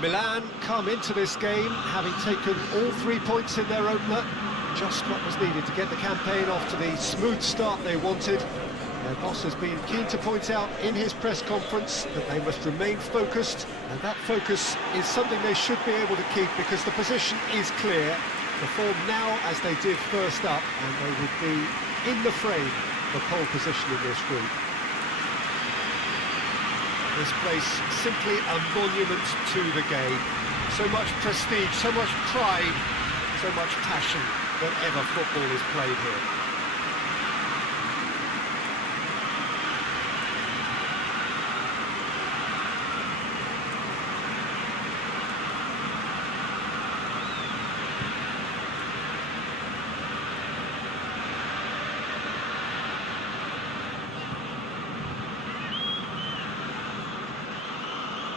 Milan come into this game having taken all 3 points in their opener. Just what was needed to get the campaign off to the smooth start they wanted. Their boss has been keen to point out in his press conference that they must remain focused, and that focus is something they should be able to keep because the position is clear. Perform now as they did first up, and they would be in the frame for pole position in this group. This place simply a monument to the game. So much prestige, so much pride, so much passion whenever football is played here.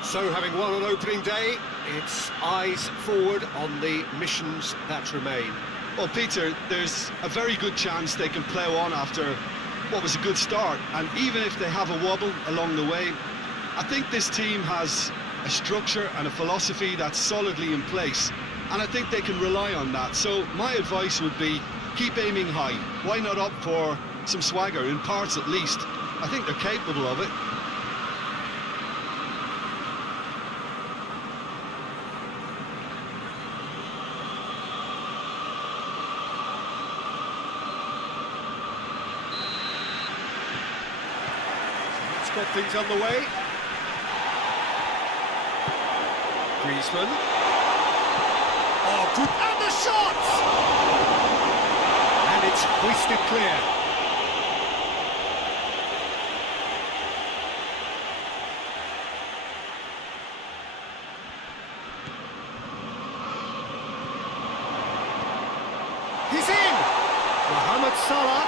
So, having won on opening day, it's eyes forward on the missions that remain. Well, Peter, there's a very good chance they can plough on after what was a good start. And even if they have a wobble along the way, I think this team has a structure and a philosophy that's solidly in place. And I think they can rely on that. So my advice would be, keep aiming high. Why not up for some swagger, in parts at least? I think they're capable of it. Got things on the way. Griezmann. Oh, good. And the shot! And it's hoisted clear. He's in! Mohamed Salah.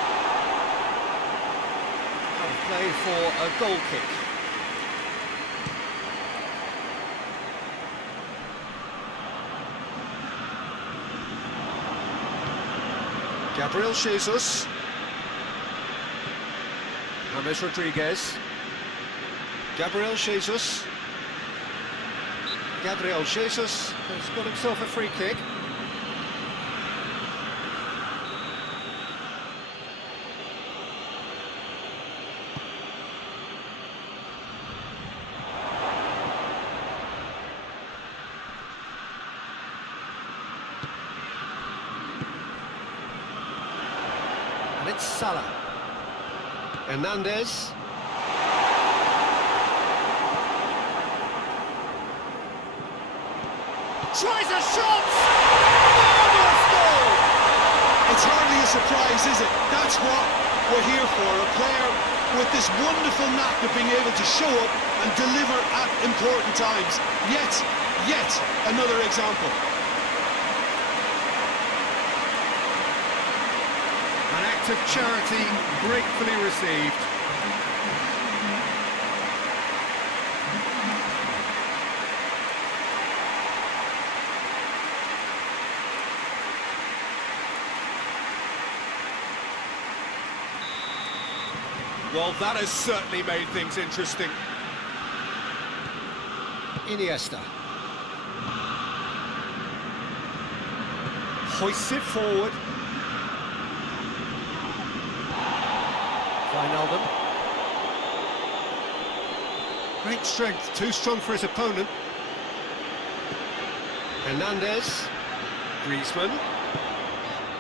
Play for a goal kick. Gabriel Jesus. James Rodriguez. Gabriel Jesus. Gabriel Jesus has got himself a free kick. And it's Salah. Hernandez. Tries a shot! Marvellous goal! It's hardly a surprise, is it? That's what we're here for. A player with this wonderful knack of being able to show up and deliver at important times. Yet another example. An act of charity gratefully received. Well, that has certainly made things interesting. Iniesta. Hoists it forward. Wijnaldum. Great strength, too strong for his opponent. Hernandez. Griezmann.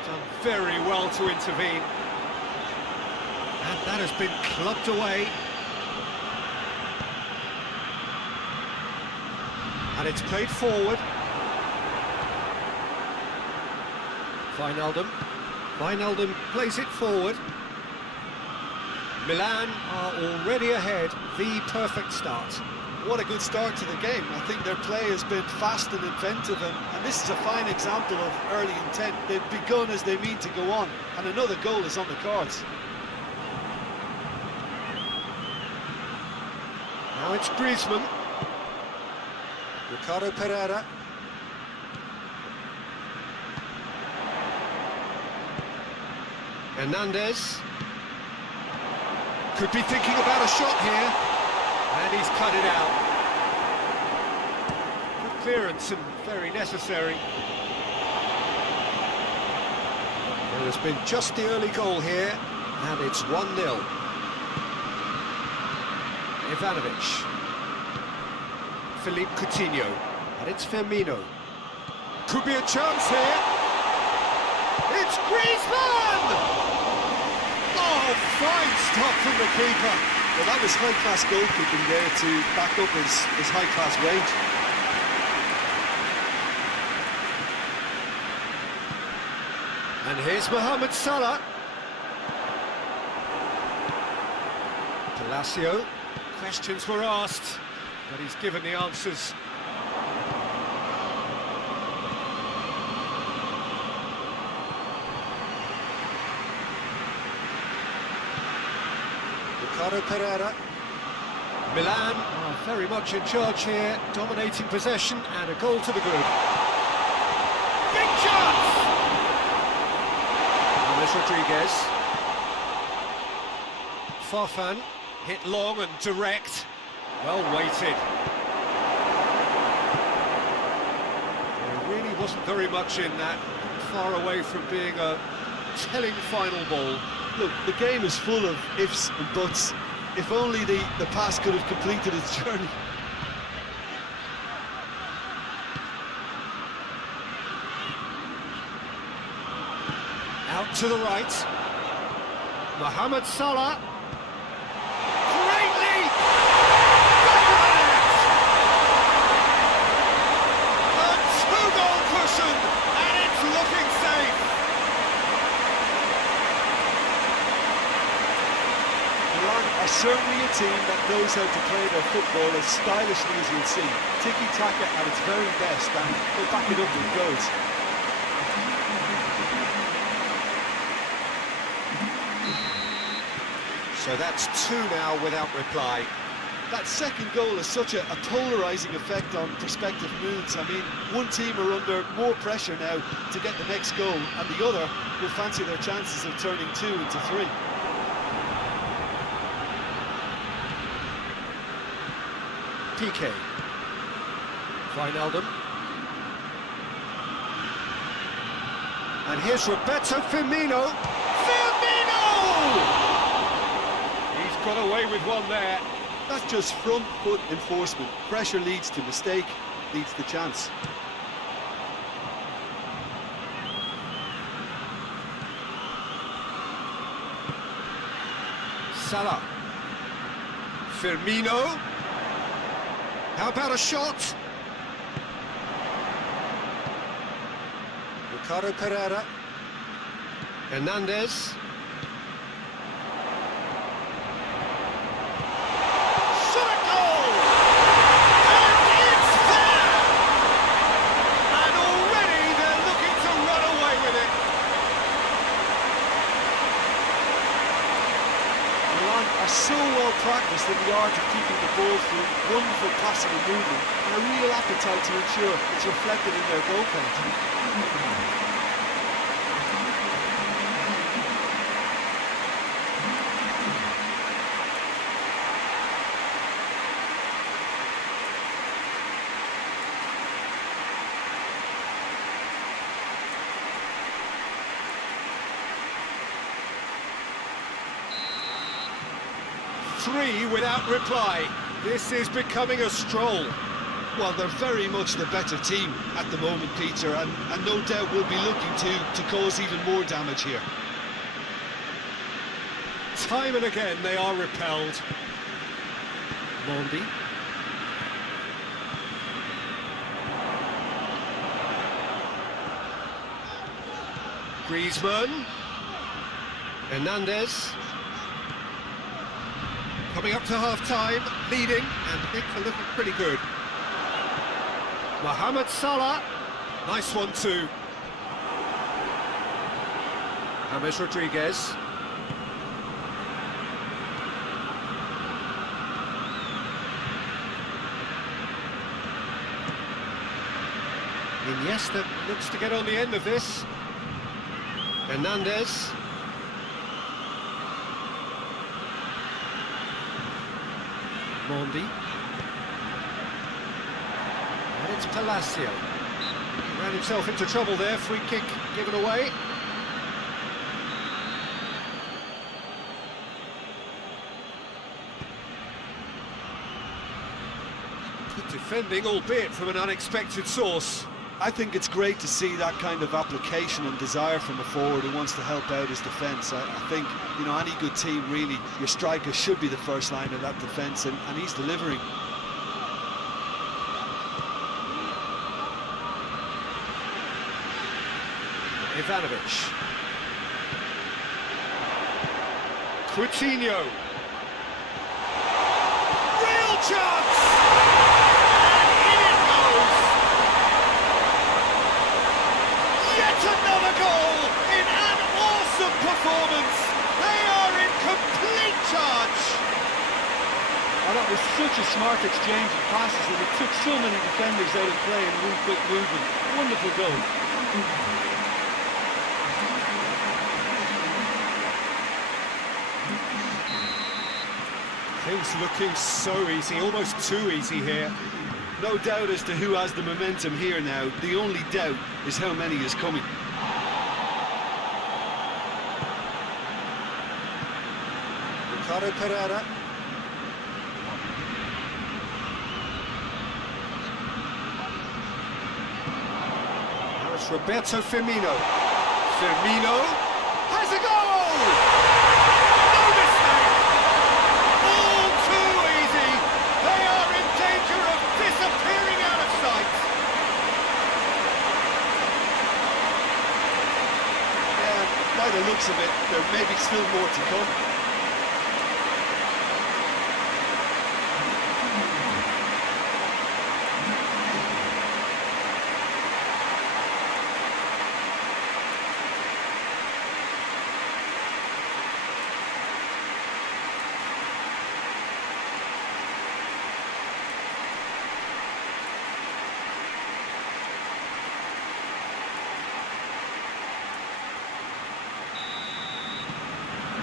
Done very well to intervene. And that has been clubbed away. And it's played forward. Wijnaldum. Wijnaldum plays it forward. Milan are already ahead, the perfect start. What a good start to the game. I think their play has been fast and inventive, and this is a fine example of early intent. They've begun as they mean to go on, and another goal is on the cards. Now it's Griezmann. Ricardo Pereira. Hernandez. Could be thinking about a shot here. And he's cut it out. Good clearance and very necessary. There has been just the early goal here, and it's 1-0. Ivanovic. Philippe Coutinho, and it's Firmino. Could be a chance here. It's Griezmann! Oh, fine stop from the keeper. Well, that was high-class goalkeeping there to back up his high-class range. And here's Mohamed Salah. Palacio. Questions were asked, but he's given the answers. Ricardo Pereira. Milan are very much in charge here, dominating possession and a goal to the good. Big chance! James Rodriguez. Farfan, hit long and direct. Well weighted. There really wasn't very much in that, far away from being a telling final ball. Look, the game is full of ifs and buts. If only the pass could have completed its journey. Out to the right. Mohamed Salah. Great leap! A two-goal cushion, and it's looking safe. Milan are certainly a team that knows how to play their football as stylishly as you'll see. Tiki-taka at its very best, and they back it up with goals. So that's two now without reply. That second goal has such a polarising effect on prospective moods. I mean, one team are under more pressure now to get the next goal, and the other will fancy their chances of turning 2 into 3. PK. Wijnaldum. And here's Roberto Firmino. Firmino! He's got away with one there. That's just front foot enforcement. Pressure leads to mistake, leads to chance. Salah. Firmino. How about a shot? Ricardo Pereira. Hernandez. Shot a goal! And it's there! And already they're looking to run away with it. Milan are so well practiced in the art of keeping the ball through wonderful passing and movement, and a real appetite to ensure it's reflected in their goal count. Three without reply. This is becoming a stroll. Well, they're very much the better team at the moment, Peter, and no doubt will be looking to cause even more damage here. Time and again they are repelled. Mondi. Griezmann. Hernandez. Coming up to half-time, leading, and things are looking pretty good. Mohamed Salah, nice one too. James Rodriguez. Iniesta looks to get on the end of this. Hernandez. Mondi. And It's Palacio. He ran himself into trouble there, free kick given away. Good defending, albeit from an unexpected source. I think it's great to see that kind of application and desire from a forward who wants to help out his defence. I think, you know, any good team, really, your striker should be the first line of that defence, and he's delivering. Ivanovic. Coutinho. Real chance! And in it goes! Yet another goal in an awesome performance! They are in complete charge! Oh, that was such a smart exchange of passes, and it took so many defenders out of play in one quick movement. Wonderful goal. Things looking so easy, almost too easy here. No doubt as to who has the momentum here now. The only doubt is how many is coming. Ricardo Pereira. Now it's Roberto Firmino. Firmino has a goal! No mistake! All too easy! They are in danger of disappearing out of sight! Yeah, by the looks of it, there may be still more to come.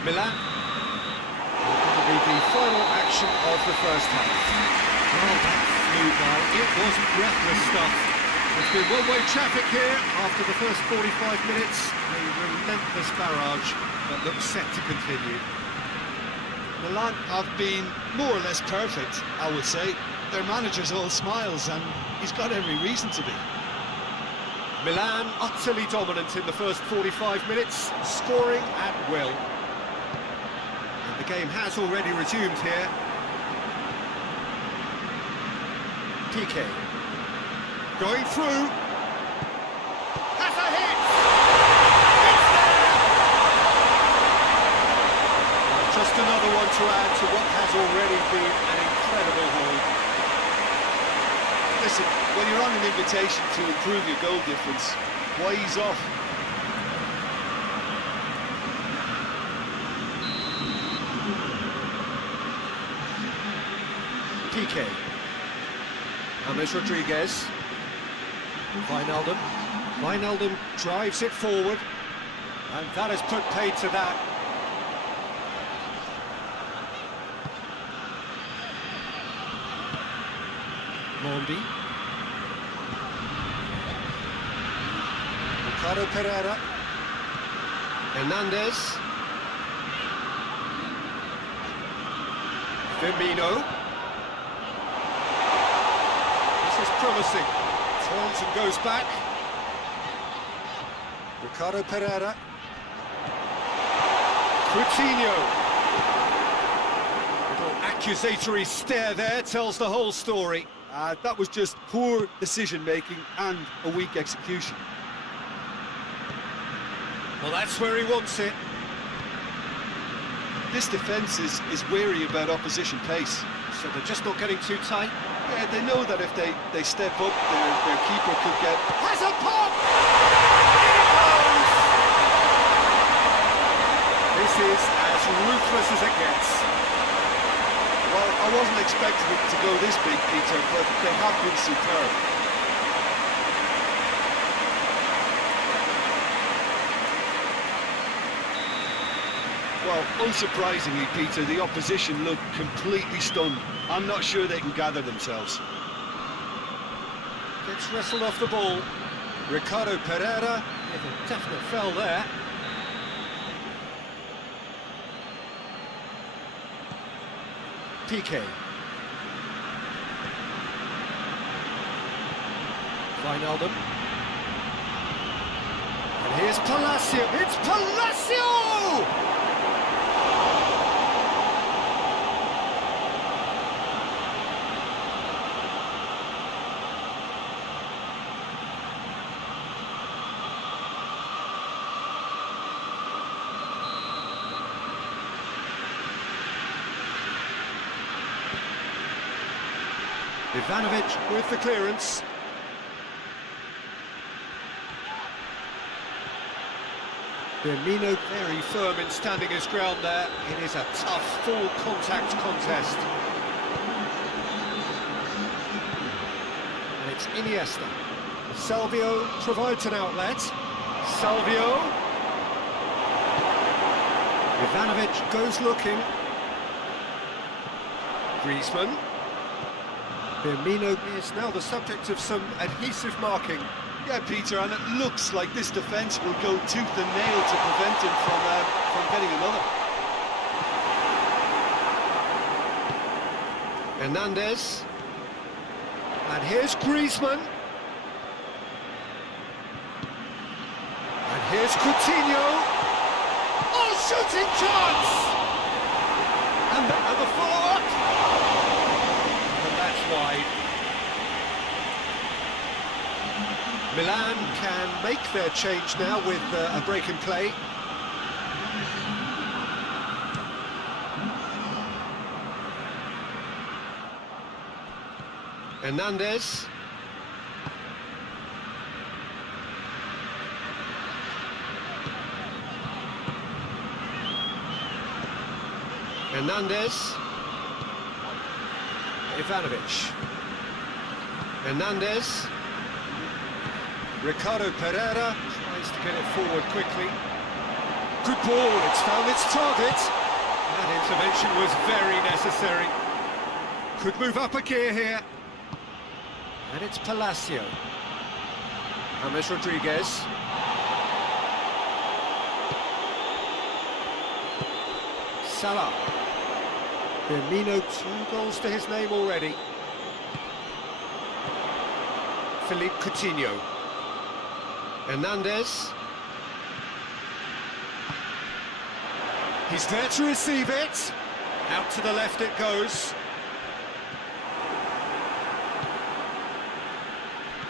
Milan. That'll be the final action of the first half. Well, that flew by. It was breathless stuff. There's been one-way traffic here after the first 45 minutes. A relentless barrage that looks set to continue. Milan have been more or less perfect, I would say. Their manager's all smiles, and he's got every reason to be. Milan utterly dominant in the first 45 minutes, scoring at will. The game has already resumed here. PK. Going through. Has a hit! It's there! Just another one to add to what has already been an incredible haul. Listen, when you're on an invitation to improve your goal difference, why ease off? PK. James Rodriguez. Wijnaldum. Wijnaldum drives it forward. And that has put paid to that. Mondi. Ricardo Pereira. Hernandez. Firmino. This is promising. Turns and goes back. Ricardo Pereira. Coutinho. Little accusatory stare there tells the whole story. That was just poor decision-making and a weak execution. Well, that's where he wants it. This defence is wary about opposition pace. So they're just not getting too tight. Yeah, they know that if they step up, their keeper could get... Has a pop! In it goes! This is as ruthless as it gets. Well, I wasn't expecting it to go this big, Peter, but they have been superb. Well, unsurprisingly, Peter, the opposition look completely stunned. I'm not sure they can gather themselves. Gets wrestled off the ball. Ricardo Pereira with a definite foul there. PK. Wijnaldum. And here's Palacio. It's Palacio! Ivanovic with the clearance. Firmino very firm in standing his ground there. It is a tough, full contact contest. And it's Iniesta. Salvio provides an outlet. Salvio. Ivanovic goes looking. Griezmann. Firmino is now the subject of some adhesive marking. Yeah, Peter, and it looks like this defence will go tooth and nail to prevent him from getting another. Hernandez. And here's Griezmann. And here's Coutinho. Oh, shooting chance! And the follow-up. And that's wide. Milan can make their change now with a break in play. Hernandez. Hernandez. Ivanovic. Hernandez. Ricardo Pereira tries to get it forward quickly. Good ball, it's found its target. That intervention was very necessary. Could move up a gear here. And it's Palacio. James Rodriguez. Salah. Firmino, 2 goals to his name already. Philippe Coutinho. Hernandez. He's there to receive it. Out to the left it goes.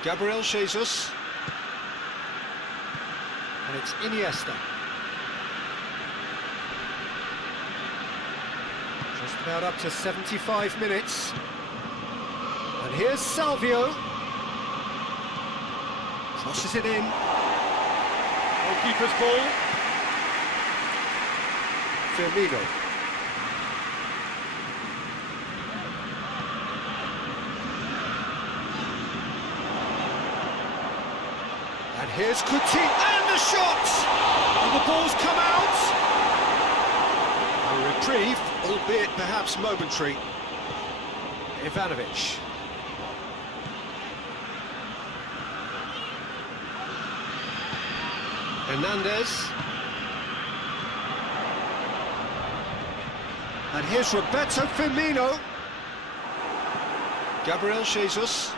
Gabriel Jesus. And it's Iniesta. Just about up to 75 minutes. And here's Salvio. Tosses it in. Goalkeeper's ball. Firmino. And here's Coutinho. And the shot! And the ball's come out. A reprieve, albeit perhaps momentary. Ivanovic. Hernandez. And here's Roberto Firmino. Gabriel Jesus.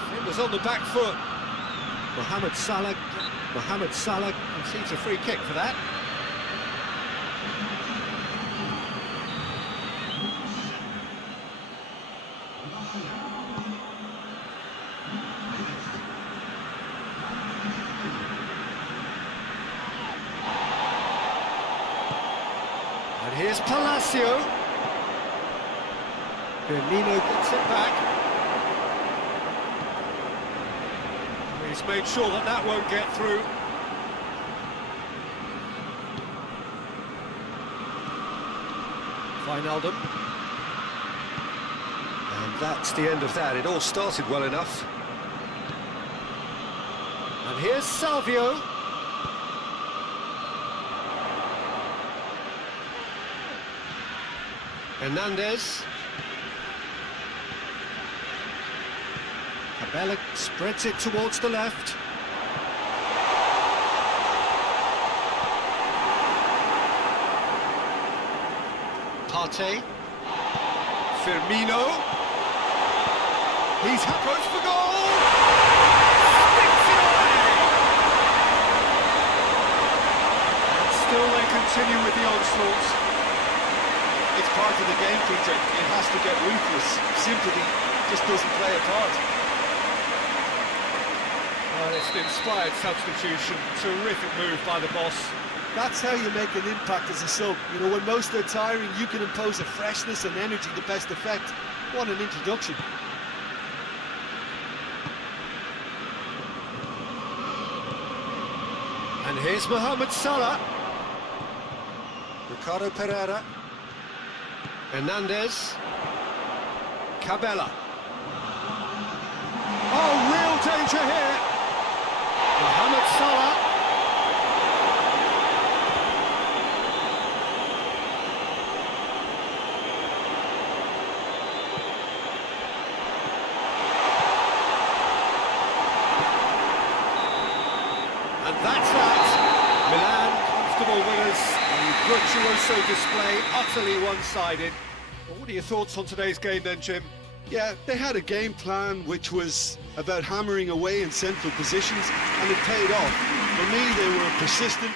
Defenders on the back foot. Mohamed Salah concedes a free kick for that. And here's Palacio. Firmino gets it back. He's made sure that that won't get through. Wijnaldum. And that's the end of that. It all started well enough. And here's Salvio. Hernandez. Cabella spreads it towards the left. Partey. Firmino. He's goes for goal! Sticks it away! And still they continue with the onslaughts. It's part of the game, Peter. It has to get ruthless. Sympathy just doesn't play a part. Well, it's an inspired substitution. Terrific move by the boss. That's how you make an impact as a sub. You know, when most are tiring, you can impose a freshness and energy to best effect. What an introduction. And here's Mohamed Salah. Ricardo Pereira. Hernandez. Cabella. Oh, real danger here. Mohamed Salah. And that's that. Milan, comfortable winners. A virtuoso display, utterly one-sided. Well, what are your thoughts on today's game then, Jim? Yeah, they had a game plan which was about hammering away in central positions, and it paid off. For me, they were persistent.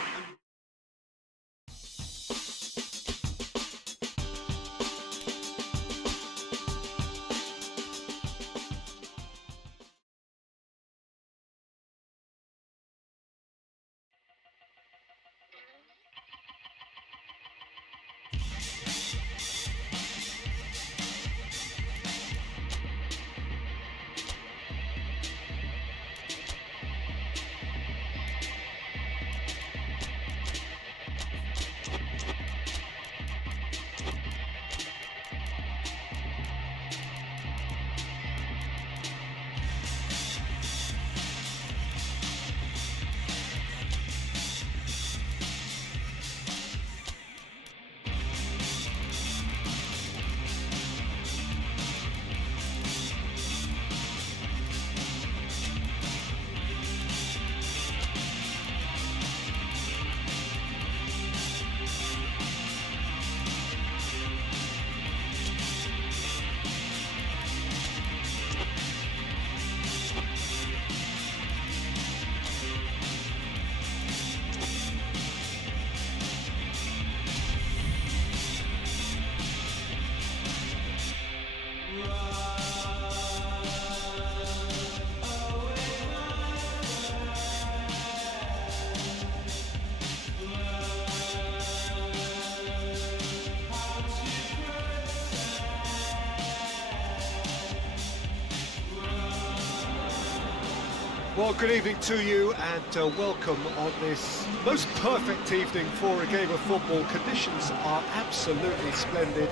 Well, good evening to you and welcome on this most perfect evening for a game of football. Conditions are absolutely splendid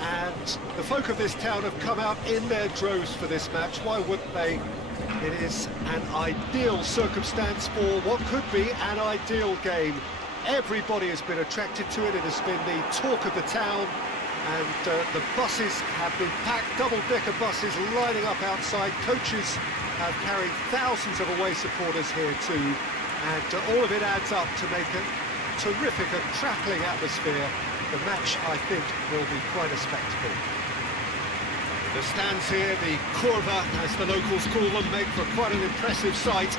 and the folk of this town have come out in their droves for this match. Why wouldn't they? It is an ideal circumstance for what could be an ideal game. Everybody has been attracted to it. It has been the talk of the town and the buses have been packed, double-decker buses lining up outside. Coaches have carried thousands of away supporters here too, and all of it adds up to make a terrific and crackling atmosphere. The match, I think, will be quite a spectacle. The stands here, the curva, as the locals call them, make for quite an impressive sight,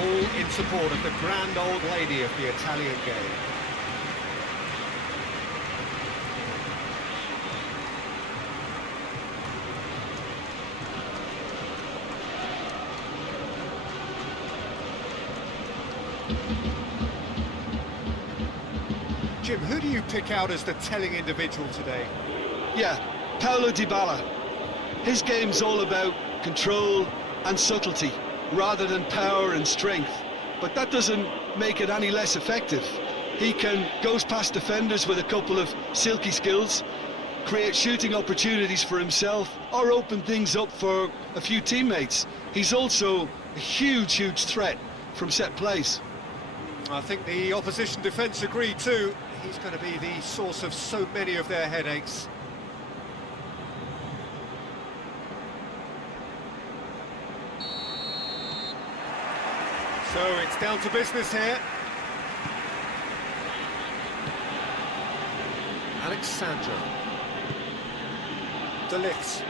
all in support of the grand old lady of the Italian game. Jim, who do you pick out as the telling individual today? Yeah, Paulo Dybala. His game's all about control and subtlety, rather than power and strength. But that doesn't make it any less effective. He goes past defenders with a couple of silky skills, create shooting opportunities for himself, or open things up for a few teammates. He's also a huge threat from set plays. I think the opposition defence agree too. He's going to be the source of so many of their headaches. So it's down to business here. Alexandro. De Ligt.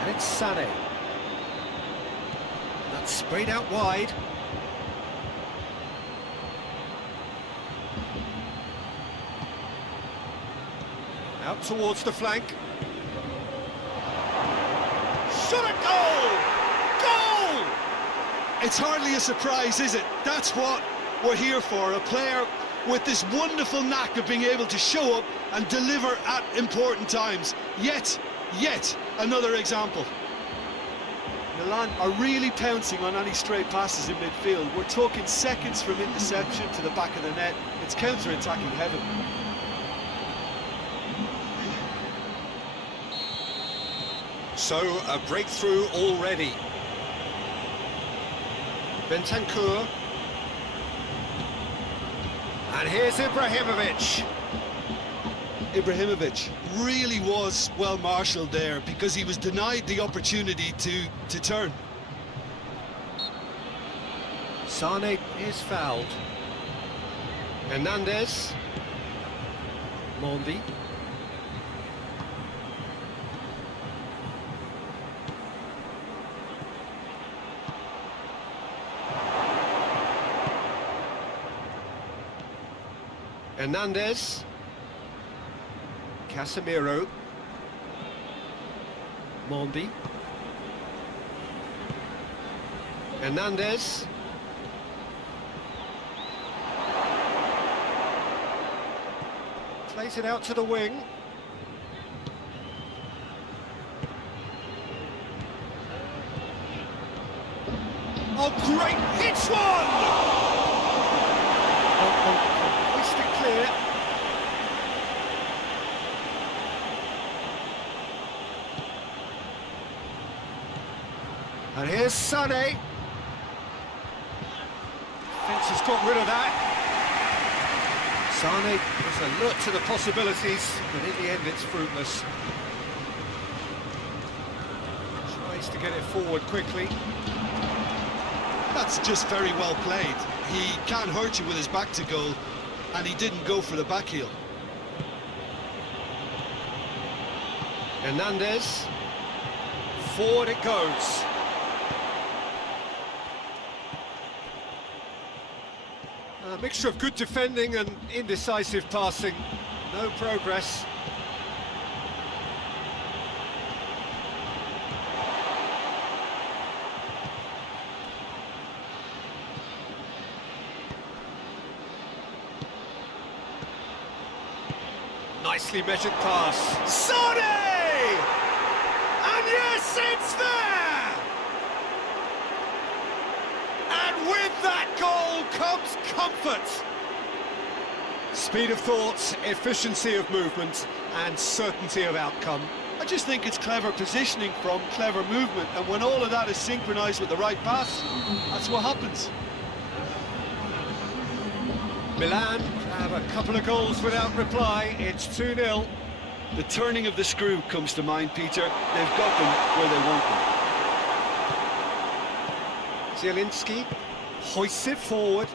And it's Sané. That's sprayed out wide. Out towards the flank. Shot a goal! Goal! It's hardly a surprise, is it? That's what we're here for, a player with this wonderful knack of being able to show up and deliver at important times. Yet another example. Milan are really pouncing on any stray passes in midfield. We're talking seconds from interception to the back of the net. It's counter-attacking heaven. So, a breakthrough already. Bentancur. And here's Ibrahimovic. Ibrahimovic really was well marshalled there because he was denied the opportunity to turn. Sané is fouled. Hernandez. Mondi. Hernandez. Casemiro. Mondi. Hernandez. Plays it out to the wing. Oh, great! Hits one! Hoist it clear. And here's Sané. Fence has got rid of that. Sané was alert to the possibilities, but in the end it's fruitless. Tries to get it forward quickly. That's just very well played. He can't hurt you with his back to goal, and he didn't go for the back heel. Hernandez. Forward it goes. A mixture of good defending and indecisive passing. No progress. Nicely measured pass. Sané! And yes, it's there! And with that goal comes comfort. Speed of thought, efficiency of movement, and certainty of outcome. I just think it's clever positioning from clever movement, and when all of that is synchronised with the right pass, that's what happens. Milan have a couple of goals without reply. It's 2-0. The turning of the screw comes to mind, Peter. They've got them where they want them. Zielinski hoists it forward.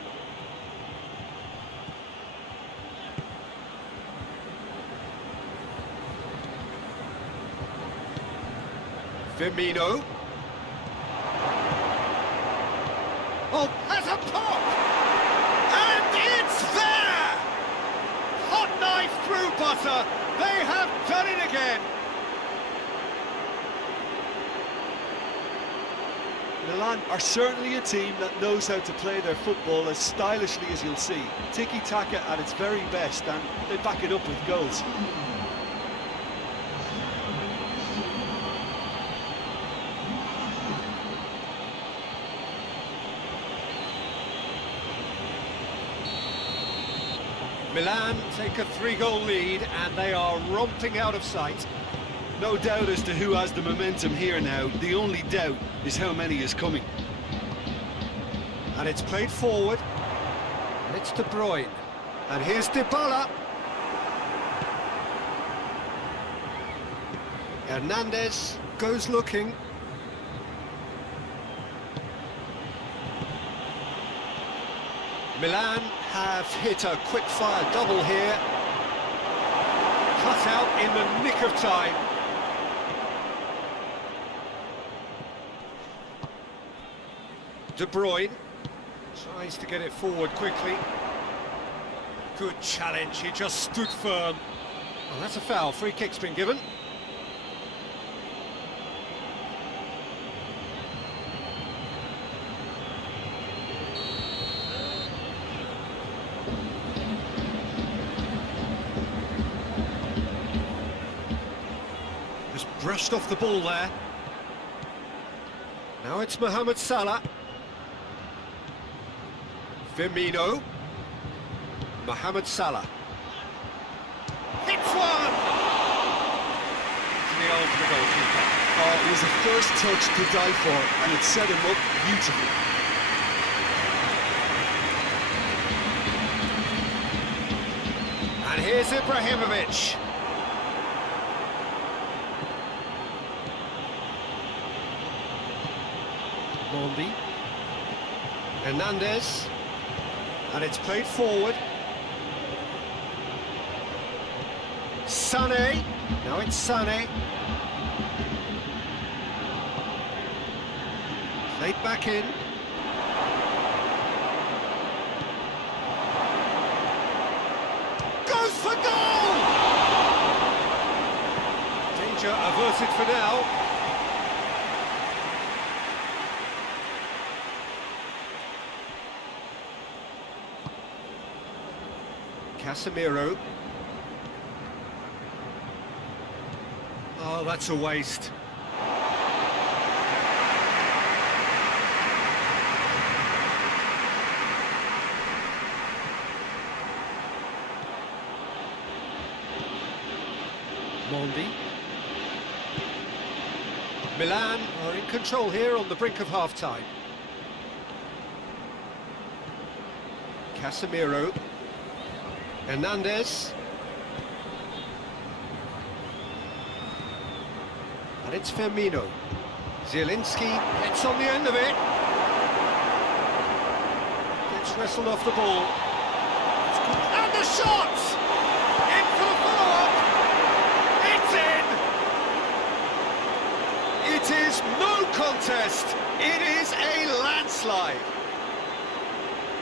Firmino. Oh, has a pop! And it's there! Hot knife through butter. They have done it again. Milan are certainly a team that knows how to play their football as stylishly as you'll see. Tiki-taka at its very best, and they back it up with goals. Milan take a 3-goal lead and they are romping out of sight. No doubt as to who has the momentum here now. The only doubt is how many is coming. And it's played forward. And it's De Bruyne. And here's Dybala. Hernandez goes looking. Milan have hit a quick-fire double here. Cut out in the nick of time. De Bruyne tries to get it forward quickly. Good challenge, he just stood firm. Well, that's a foul, free kick's been given. Just brushed off the ball there. Now it's Mohamed Salah. Firmino. Mohamed Salah. Hits one! To the arm of the goalkeeper. Oh, it was a first touch to die for, and it set him up beautifully. And here's Ibrahimovic. Mondi. Hernandez. And it's played forward. Sané. Now it's Sané. Played back in. Goes for goal! Danger averted for now. Casemiro. Oh, that's a waste. Mondi. Milan are in control here on the brink of half-time. Casemiro. Hernandez. And it's Firmino. Zielinski gets on the end of it. Gets wrestled off the ball. And the shot! In for the follow-up! It's in! It is no contest. It is a landslide.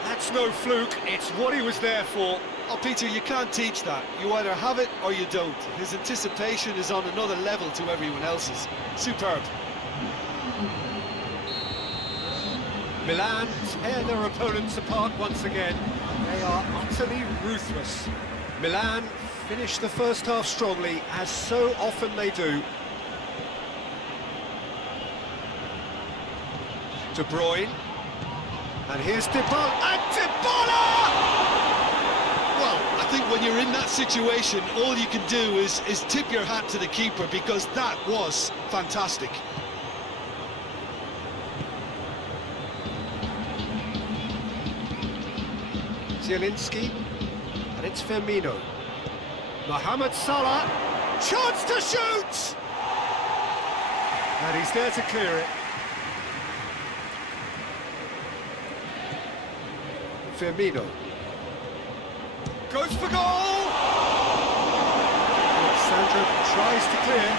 That's no fluke, it's what he was there for. Oh, Peter, you can't teach that. You either have it or you don't. His anticipation is on another level to everyone else's. Superb. Milan tear their opponents apart once again. They are utterly ruthless. Milan finish the first half strongly, as so often they do. De Bruyne. And here's Dybala. And Dybala! I think when you're in that situation, all you can do is tip your hat to the keeper, because that was fantastic. Zielinski, and it's Firmino. Mohamed Salah, chance to shoot! And he's there to clear it. Firmino. Goes for goal! Sandro tries to clear.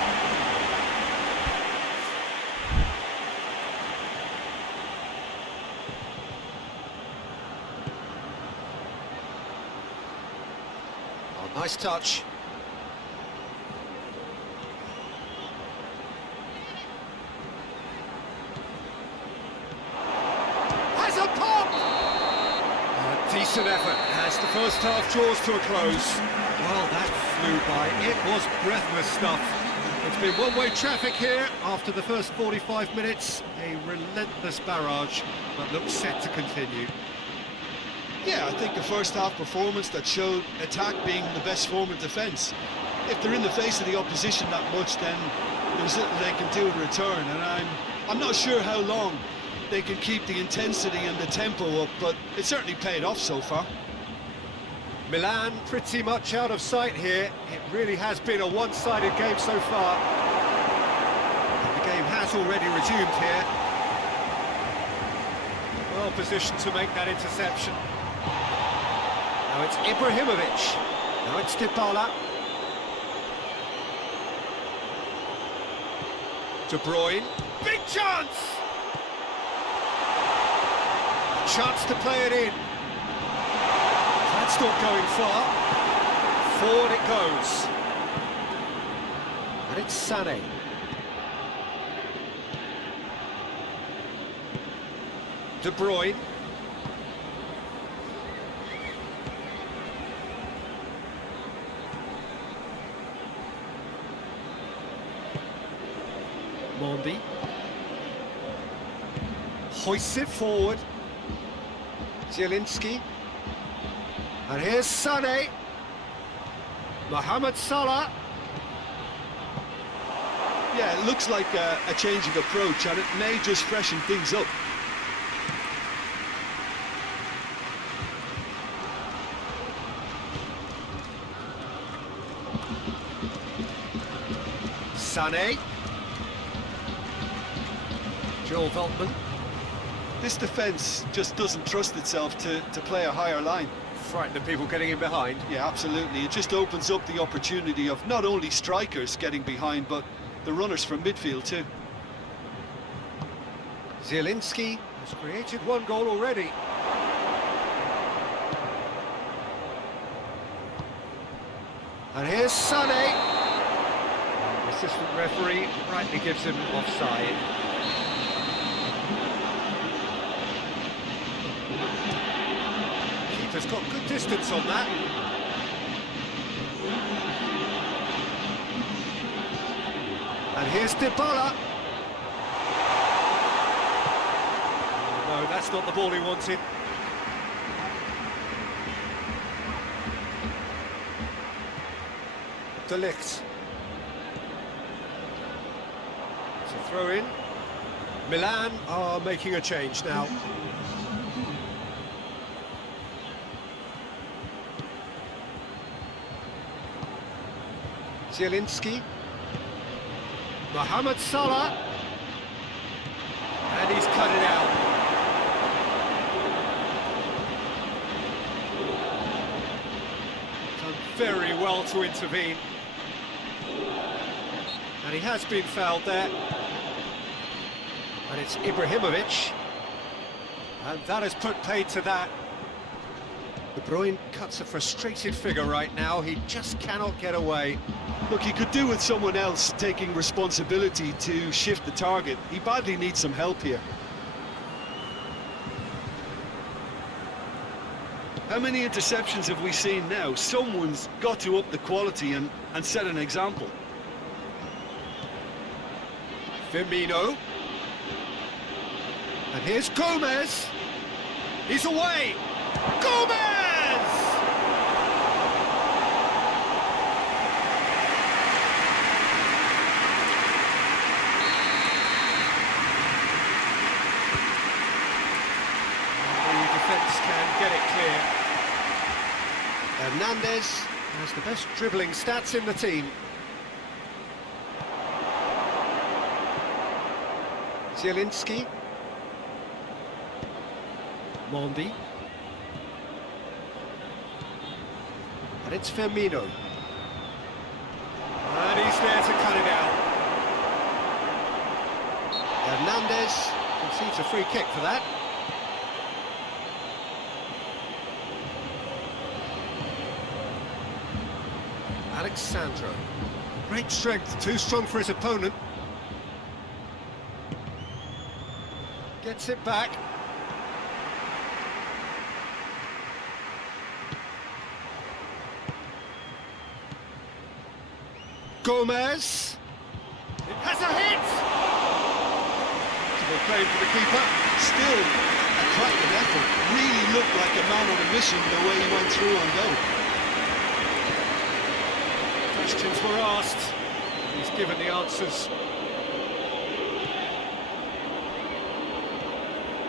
Oh, nice touch. Has a pop! Decent effort as the first half draws to a close. Well, that flew by. It was breathless stuff. It's been one-way traffic here after the first 45 minutes. A relentless barrage, but looks set to continue. Yeah, I think the first half performance that showed attack being the best form of defence. If they're in the face of the opposition that much, then there's little they can do in return, and I'm not sure how long they can keep the intensity and the tempo up, but it certainly paid off so far. Milan pretty much out of sight here. It really has been a one-sided game so far. Play's already resumed here. Well positioned to make that interception. Now it's Ibrahimovic. Now it's Dybala. De Bruyne. Big chance! A chance to play it in. That's not going far. Forward it goes. And it's Sané. De Bruyne. Mondi. Hoists it forward. Zielinski. And here's Sané. Mohamed Salah. Yeah, it looks like a change of approach, and it may just freshen things up. Sané. Joel Veltman. This defence just doesn't trust itself to play a higher line. Frightened of people getting in behind. Yeah, absolutely. It just opens up the opportunity of not only strikers getting behind, but the runners from midfield too. Zielinski has created one goal already. And here's Sané. The assistant referee rightly gives him offside. Keeper's got good distance on that. And here's Dybala. No, that's not the ball he wanted. De Ligt. It's a throw in. Milan are making a change now. Zielinski. Mohamed Salah. And he's cut it out. Done very well to intervene. And he has been fouled there. And it's Ibrahimovic. And that has put paid to that. De Bruyne cuts a frustrated figure right now. He just cannot get away. Look, he could do with someone else taking responsibility to shift the target. He badly needs some help here. How many interceptions have we seen now? Someone's got to up the quality and set an example. Firmino. And here's Gomez. He's away. Gomez! The defence can get it clear. Hernandez has the best dribbling stats in the team. Zielinski. Mondi. And it's Firmino. And he's there to cut it out. Hernandez concedes a free kick for that. Alexandro. Great strength, too strong for his opponent. Gets it back. Gomez. It has a hit! Good play for the keeper. Still a cracking effort. Really looked like a man on a mission the way he went through on goal. Questions were asked. He's given the answers.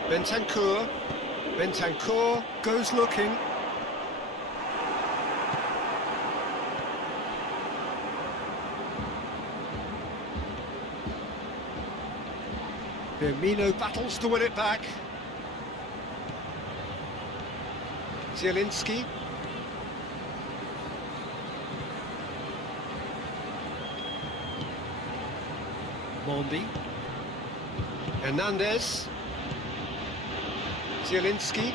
Bentancur. Bentancur goes looking. Firmino battles to win it back. Zielinski. Mondi. Hernandez. Zielinski.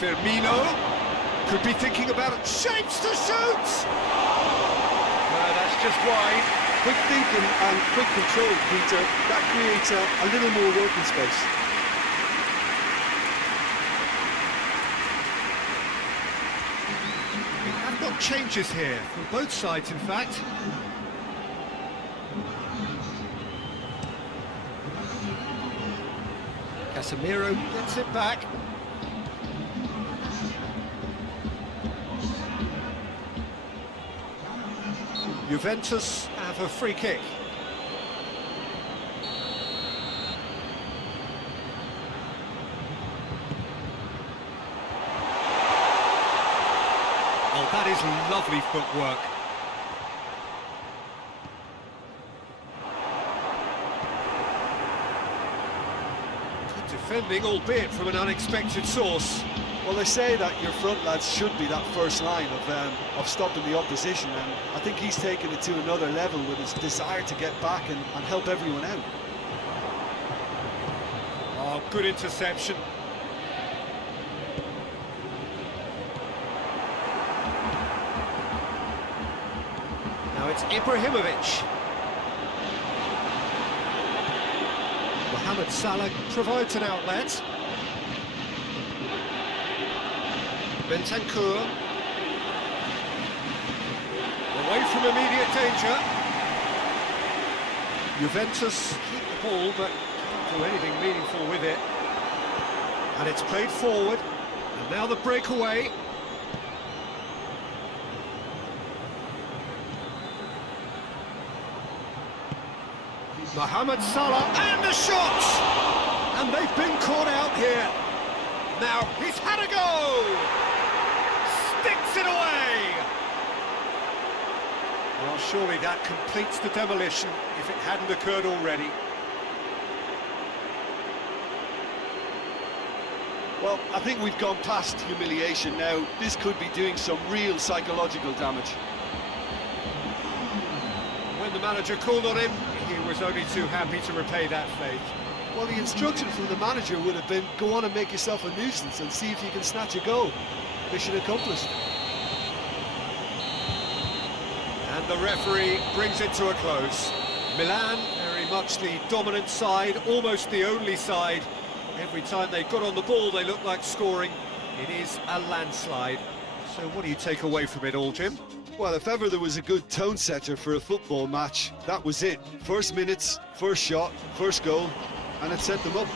Firmino. Could be thinking about it. Shapes to shoot! No, that's just wide. Quick thinking and quick control, Peter. That creates a little more working space. I've got changes here, from both sides in fact. Casemiro gets it back. Juventus have a free kick. Oh, that is lovely footwork. Good defending, albeit from an unexpected source. Well, they say that your front lads should be that first line of stopping the opposition, and I think he's taken it to another level with his desire to get back and help everyone out. Oh, good interception. Now it's Ibrahimovic. Mohamed Salah provides an outlet. Bentancur. Away from immediate danger. Juventus keep the ball, but can't do anything meaningful with it. And it's played forward. And now the breakaway. Mohamed Salah, and the shot! And they've been caught out here. Now he's had a go! Sticks it away! Well, surely that completes the demolition if it hadn't occurred already. Well, I think we've gone past humiliation now. This could be doing some real psychological damage. When the manager called on him, he was only too happy to repay that faith. Well, the instruction from the manager would have been, go on and make yourself a nuisance and see if you can snatch a goal. Mission accomplished. And the referee brings it to a close. Milan, very much the dominant side, almost the only side. Every time they got on the ball, they looked like scoring. It is a landslide. So what do you take away from it all, Jim? Well, if ever there was a good tone setter for a football match, that was it. First minutes, first shot, first goal, and it set them up.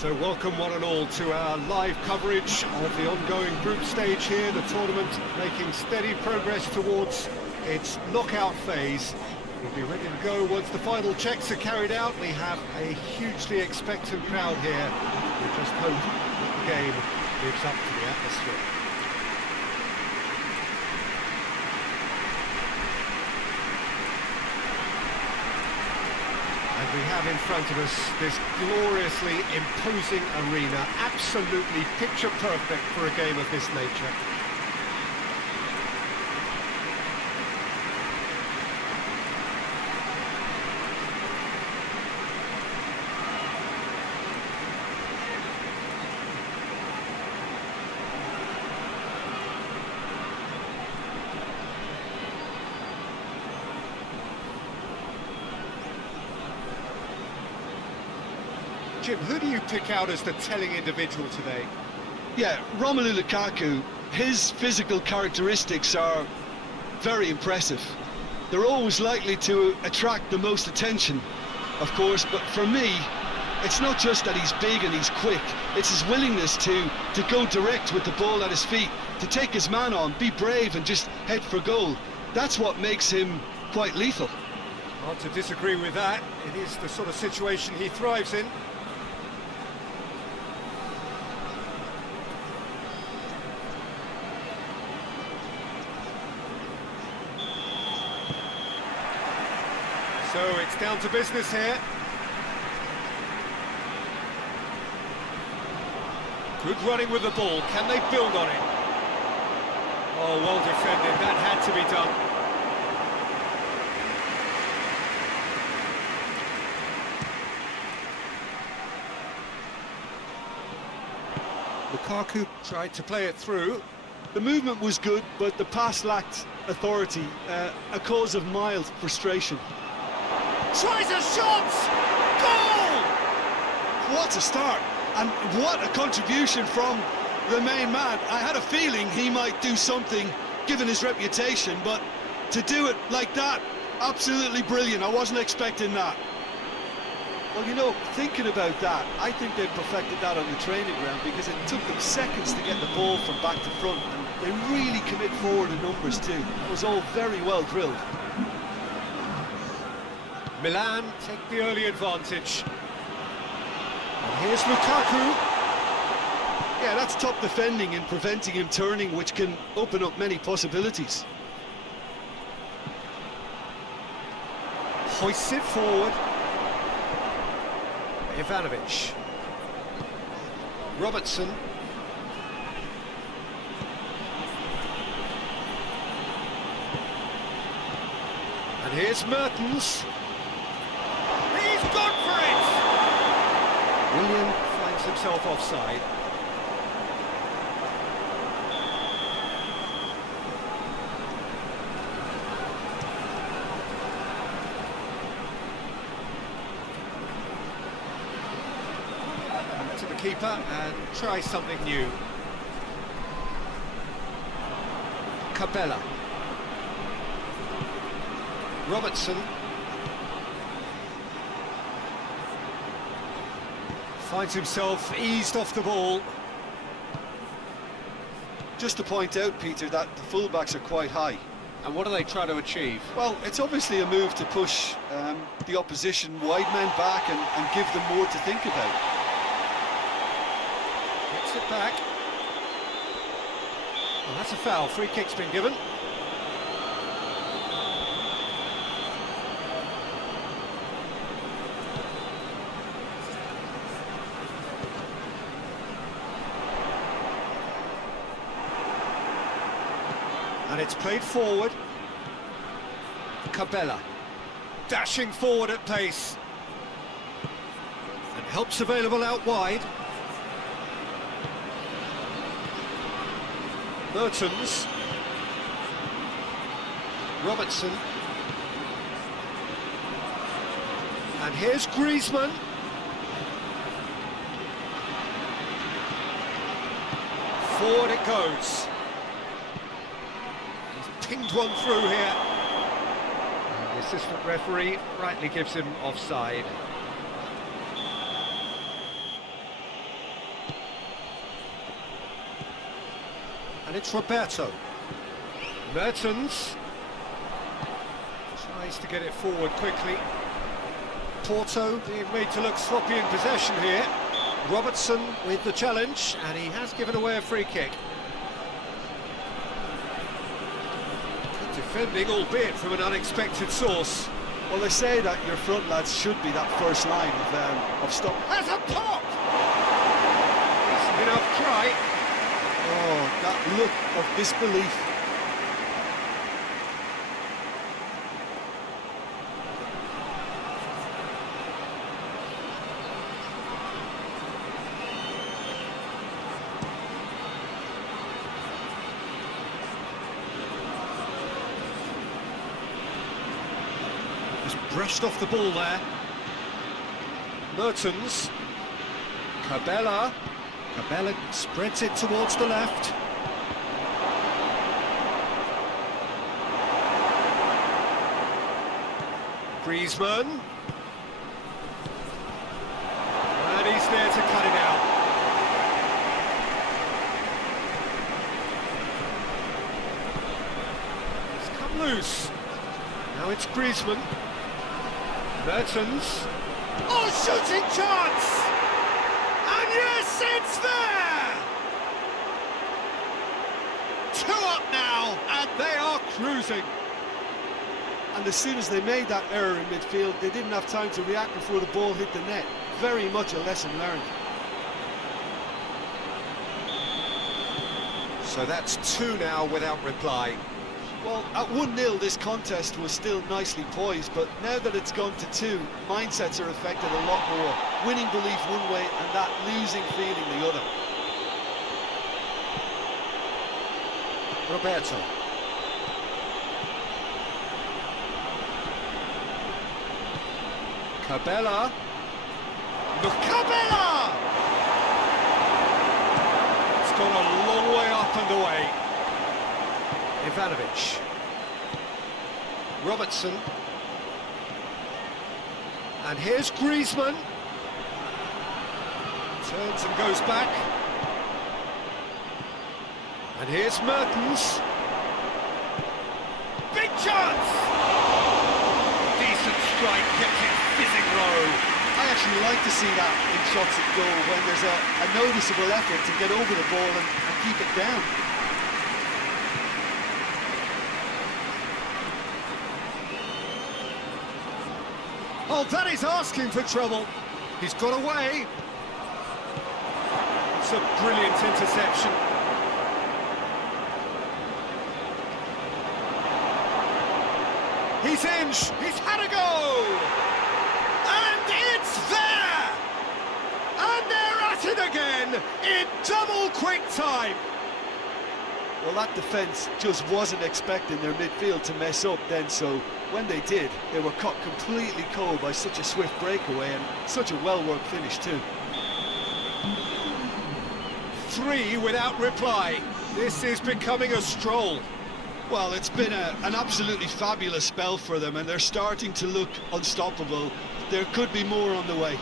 So welcome one and all to our live coverage of the ongoing group stage here, the tournament making steady progress towards its knockout phase. We'll be ready to go once the final checks are carried out. We have a hugely expectant crowd here. We just hope that the game lives up to the atmosphere. And we have in front of us this gloriously imposing arena, absolutely picture perfect for a game of this nature. Jim, who do you pick out as the telling individual today? Yeah, Romelu Lukaku, his physical characteristics are very impressive. They're always likely to attract the most attention, of course, but for me, it's not just that he's big and he's quick, it's his willingness to go direct with the ball at his feet, to take his man on, be brave and just head for goal. That's what makes him quite lethal. Hard to disagree with that. It is the sort of situation he thrives in. So it's down to business here. Good running with the ball. Can they build on it? Oh, well defended. That had to be done. Lukaku tried to play it through. The movement was good, but the pass lacked authority, a cause of mild frustration. Tries a shot! Goal! What a start, and what a contribution from the main man. I had a feeling he might do something, given his reputation, but to do it like that, absolutely brilliant. I wasn't expecting that. Well, you know, thinking about that, I think they've perfected that on the training ground because it took them seconds to get the ball from back to front, and they really commit forward in numbers too. It was all very well drilled. Milan take the early advantage. And here's Lukaku. Yeah, that's top defending and preventing him turning, which can open up many possibilities. Hoists it forward. Ivanovic. Robertson. And here's Mertens. He's gone for it! William finds himself offside. To the keeper and try something new. Cabella. Robertson. Finds himself eased off the ball. Just to point out, Peter, that the fullbacks are quite high. And what are they trying to achieve? Well, it's obviously a move to push the opposition wide men back and give them more to think about. Gets it back. Well, that's a foul. Free kick's been given. And it's played forward. Cabella. Dashing forward at pace. And help's available out wide. Mertens. Robertson. And here's Griezmann. Forward it goes. He's pinged one through here. And the assistant referee rightly gives him offside. And it's Roberto. Mertens tries to get it forward quickly. Porto being made to look sloppy in possession here. Robertson with the challenge, and he has given away a free kick. Good defending, albeit from an unexpected source. Well, they say that your front lads should be that first line of stop. Has a pop! Decent enough try. Oh, that look of disbelief. Brushed off the ball there. Mertens. Cabella. Cabella spreads it towards the left. Griezmann. And he's there to cut it out. It's come loose. Now it's Griezmann. Mertens. Oh, shooting chance! And yes, it's there! 2 up now, and they are cruising. And as soon as they made that error in midfield, they didn't have time to react before the ball hit the net. Very much a lesson learned. So that's 2 now without reply. Well, at 1-0 this contest was still nicely poised, but now that it's gone to 2, mindsets are affected a lot more. Winning belief one way and that losing feeling the other. Roberto. Cabella. Look, Cabella! It's gone a long way up and away. Ivanovic. Robertson. And here's Griezmann. Turns and goes back. And here's Mertens. Big chance! Decent strike, kept it fizzing low. I actually like to see that in shots at goal when there's a noticeable effort to get over the ball and keep it down. Oh, that is asking for trouble. He's got away. It's a brilliant interception. He's in. He's had a go. And it's there. And they're at it again in double quick time. Well, that defence just wasn't expecting their midfield to mess up then, so when they did, they were caught completely cold by such a swift breakaway and such a well-worked finish too. 3 without reply. This is becoming a stroll. Well, it's been an absolutely fabulous spell for them, and they're starting to look unstoppable. There could be more on the way.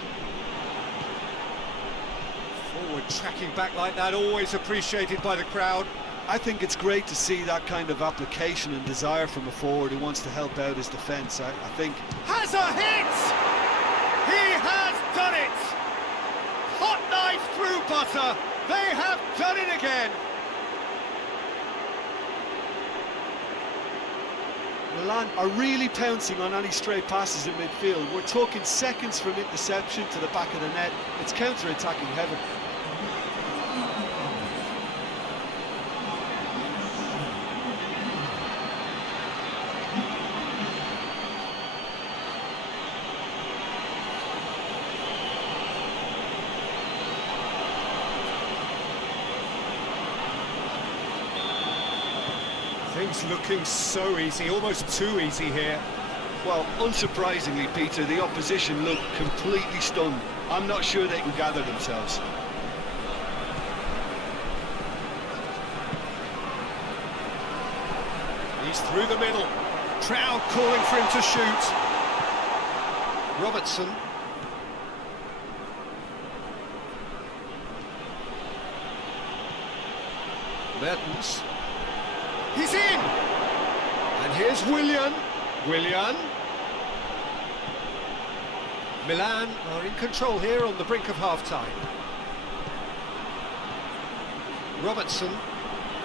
Forward tracking back like that, always appreciated by the crowd. I think it's great to see that kind of application and desire from a forward who wants to help out his defence. I think... Has a hit! He has done it! Hot knife through butter! They have done it again! Milan are really pouncing on any stray passes in midfield. We're talking seconds from interception to the back of the net. It's counter-attacking heaven. Things looking so easy, almost too easy here. Well, unsurprisingly, Peter, the opposition look completely stunned. I'm not sure they can gather themselves. He's through the middle. Crowd calling for him to shoot. Robertson. Mertens. He's in! And here's Willian. Willian. Milan are in control here on the brink of half-time. Robertson.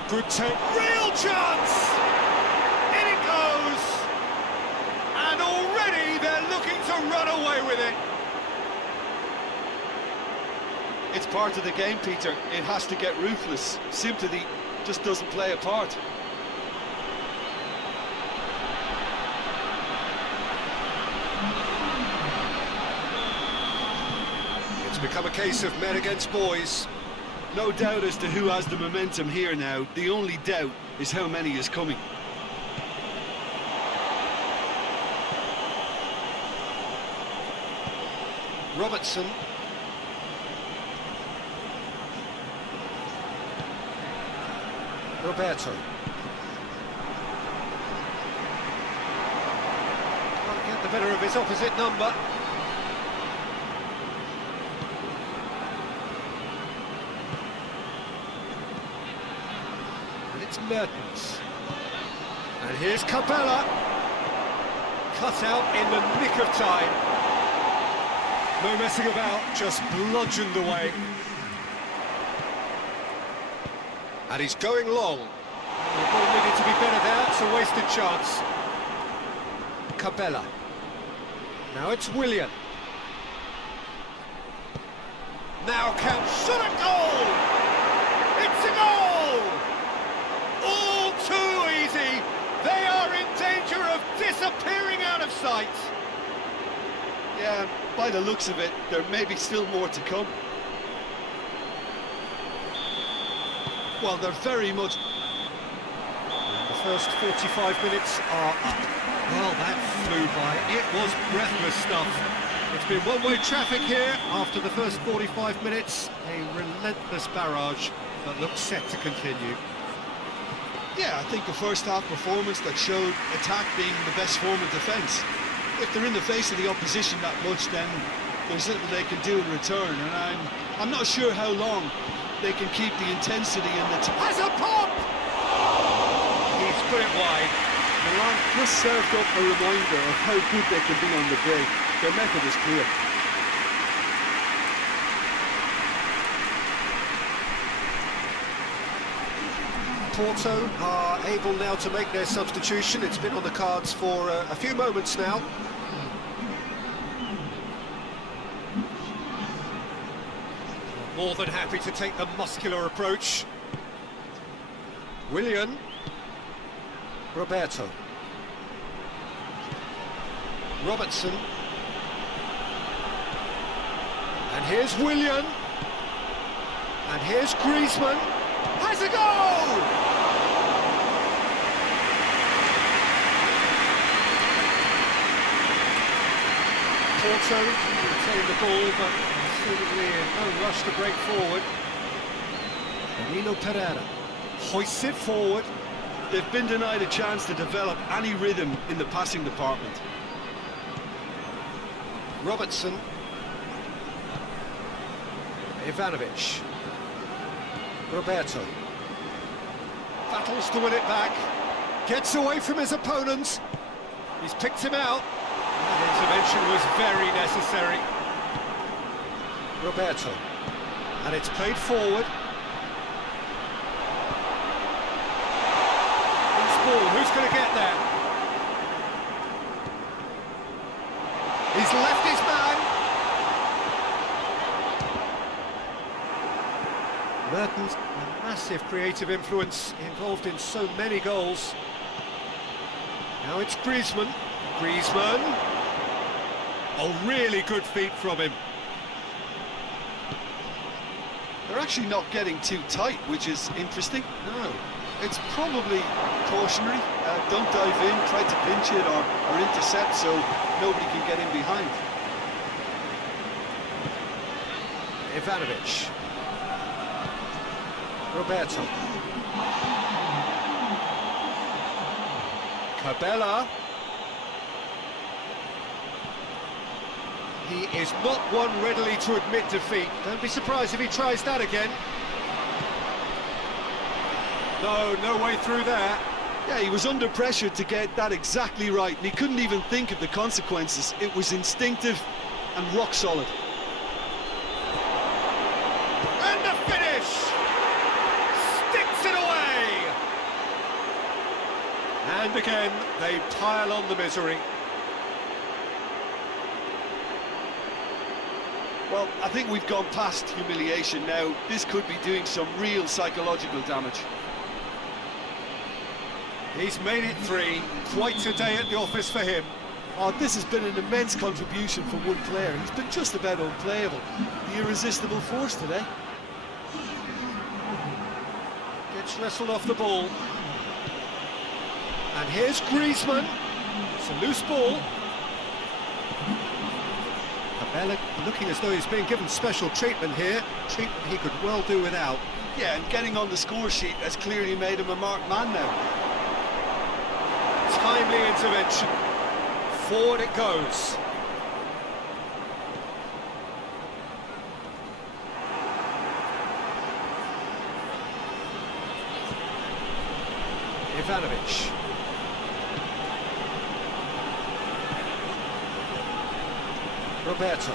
Good take. Real chance! In it goes! And already they're looking to run away with it. It's part of the game, Peter. It has to get ruthless. Sympathy just doesn't play a part. It's become a case of men against boys. No doubt as to who has the momentum here now. The only doubt is how many is coming. Robertson. Roberto. Can't get the better of his opposite number. And it's Mertens. And here's Capella. Cut out in the nick of time. No messing about, just bludgeoned away. And he's going long. The ball needed to be better there, it's a wasted chance. Capella. Now it's Willian. Now can shot a goal! It's a goal! All too easy. They are in danger of disappearing out of sight. Yeah, by the looks of it, there may be still more to come. Well, they're very much... The first 45 minutes are up. Well, that flew by. It was breathless stuff. It's been one-way traffic here after the first 45 minutes. A relentless barrage that looks set to continue. Yeah, I think the first half performance that showed attack being the best form of defence. If they're in the face of the opposition that much, then there's little they can do in return, and I'm not sure how long they can keep the intensity and the... Has a pop! He's put it wide. Milan just served up a reminder of how good they can be on the break. Their method is clear. Porto are able now to make their substitution. It's been on the cards for a few moments now. More than happy to take the muscular approach. Willian. Roberto. Robertson. And here's Willian. And here's Griezmann. Has a goal! Porto retain the ball, but seemingly in no rush to break forward. Danilo Pereira hoists it forward. They've been denied a chance to develop any rhythm in the passing department. Robertson. Ivanovic. Roberto. Battles to win it back. Gets away from his opponents. He's picked him out. That intervention was very necessary. Roberto. And it's played forward. Loose ball, who's going to get there? He's left his man. Mertens, a massive creative influence, involved in so many goals. Now it's Griezmann. Griezmann. Oh, really good feet from him. They're actually not getting too tight, which is interesting. No. It's probably cautionary. Don't dive in, try to pinch it or intercept so nobody can get in behind. Ivanovic. Roberto. Capella. He is not one readily to admit defeat. Don't be surprised if he tries that again. No, no way through there. Yeah, he was under pressure to get that exactly right, and he couldn't even think of the consequences. It was instinctive and rock solid. And the finish! Sticks it away! And again, they pile on the misery. Well, I think we've gone past humiliation now. This could be doing some real psychological damage. He's made it 3. Quite a day at the office for him. Oh, this has been an immense contribution from one player. He's been just about unplayable. The irresistible force today. Gets wrestled off the ball. And here's Griezmann. It's a loose ball. Abella looking as though he's being given special treatment here. Treatment he could well do without. Yeah, and getting on the score sheet has clearly made him a marked man now. Timely intervention. Forward it goes. Ivanovic. Roberto.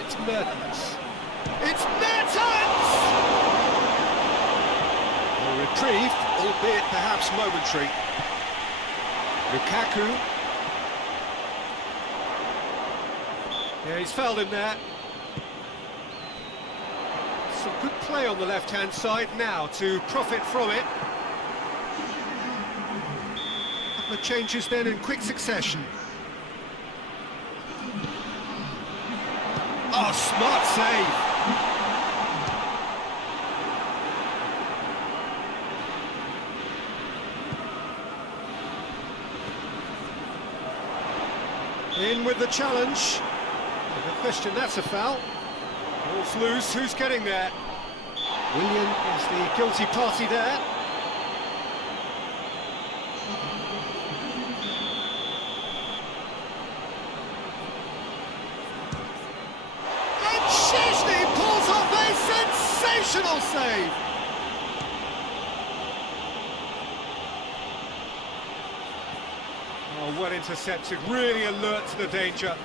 It's Mertens. It's Mertens! A reprieve, albeit perhaps momentary. Lukaku. Yeah, he's fouled him there. Some good play on the left-hand side now to profit from it. Couple of changes then in quick succession. Oh, smart save. In with the challenge. No question, that's a foul. Ball's loose, who's getting there? Willian is the guilty party there. And Szczęsny pulls off a sensational save. Oh, well intercepted, really alert to the danger.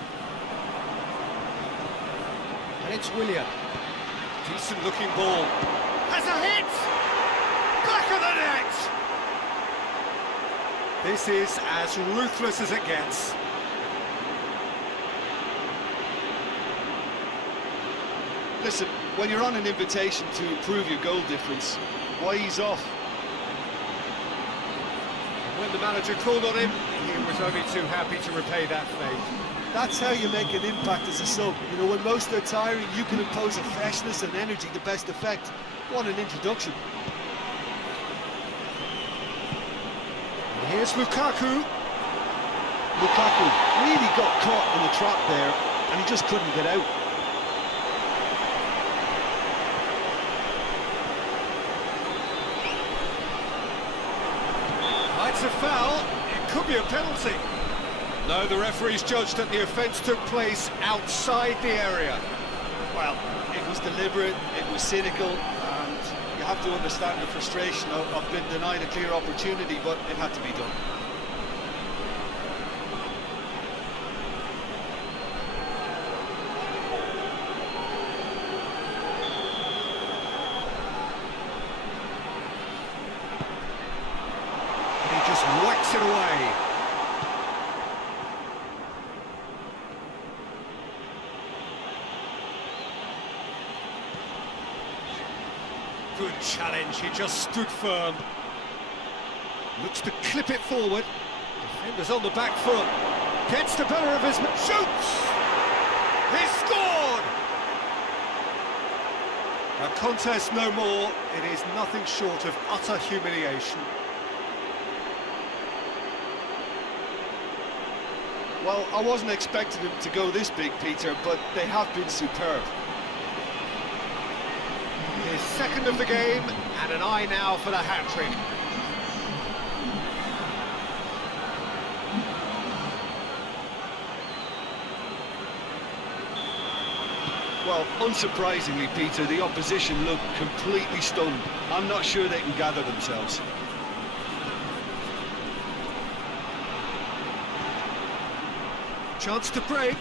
And it's Willian. Decent looking ball. Has a hit! Back of the net! This is as ruthless as it gets. Listen, when you're on an invitation to improve your goal difference, why ease off? When the manager called on him, he was only too happy to repay that favour. That's how you make an impact as a sub. You know, when most are tiring, you can impose a freshness and energy to best effect. What an introduction. And here's Lukaku. Lukaku really got caught in a trap there, and he just couldn't get out. It's a foul. It could be a penalty. No, the referee's judged that the offence took place outside the area. Well, it was deliberate, it was cynical, and you have to understand the frustration of being denied a clear opportunity, but it had to be done. And he just whacks it away. Good challenge, he just stood firm. Looks to clip it forward. Defender's on the back foot. Gets the better of his... Shoots! He scored! A contest no more. It is nothing short of utter humiliation. Well, I wasn't expecting them to go this big, Peter, but they have been superb. His second of the game, and an eye now for the hat-trick. Well, unsurprisingly, Peter, the opposition look completely stunned. I'm not sure they can gather themselves. Chance to break.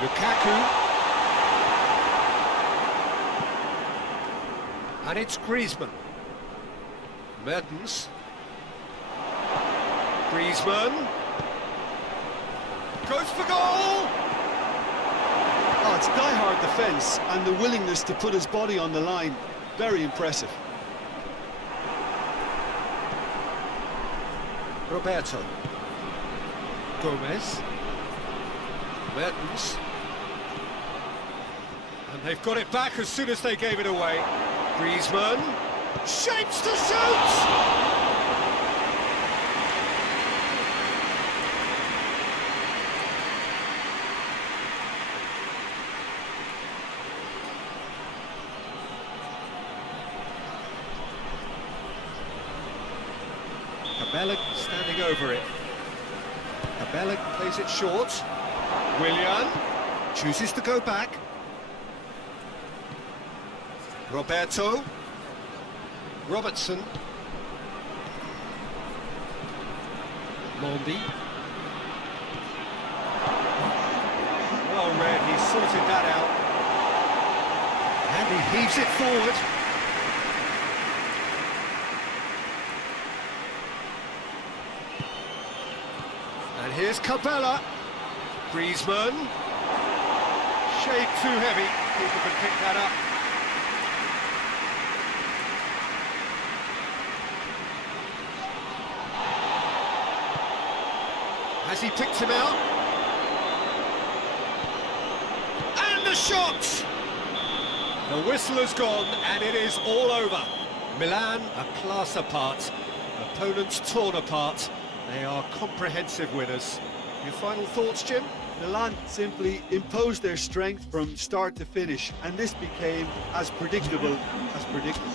Lukaku. And it's Griezmann. Mertens. Griezmann. Goes for goal! Oh, it's die-hard defence and the willingness to put his body on the line. Very impressive. Roberto. Gomez. Mertens. And they've got it back as soon as they gave it away. Griezmann. Shapes to shoot! Cabella standing over it. Cabella plays it short. Willian chooses to go back. Roberto. Robertson. Mondi. Well read, he's sorted that out. And he heaves it forward. And here's Cabella. Griezmann. Shade too heavy. People can pick that up. Has he picked him out? And the shot! The whistle has gone and it is all over. Milan a class apart. Opponents torn apart. They are comprehensive winners. Your final thoughts, Jim? Milan simply imposed their strength from start to finish, and this became as predictable as predictable.